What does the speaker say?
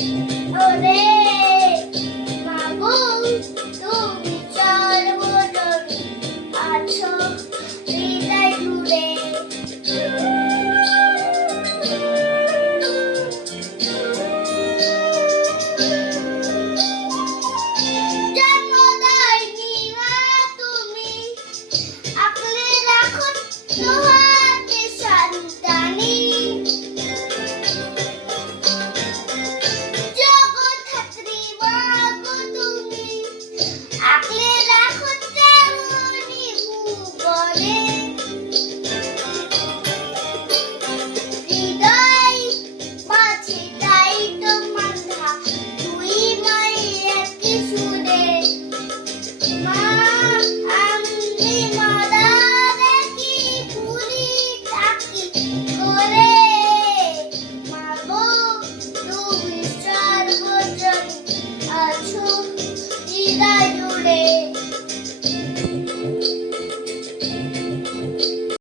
¡Olé!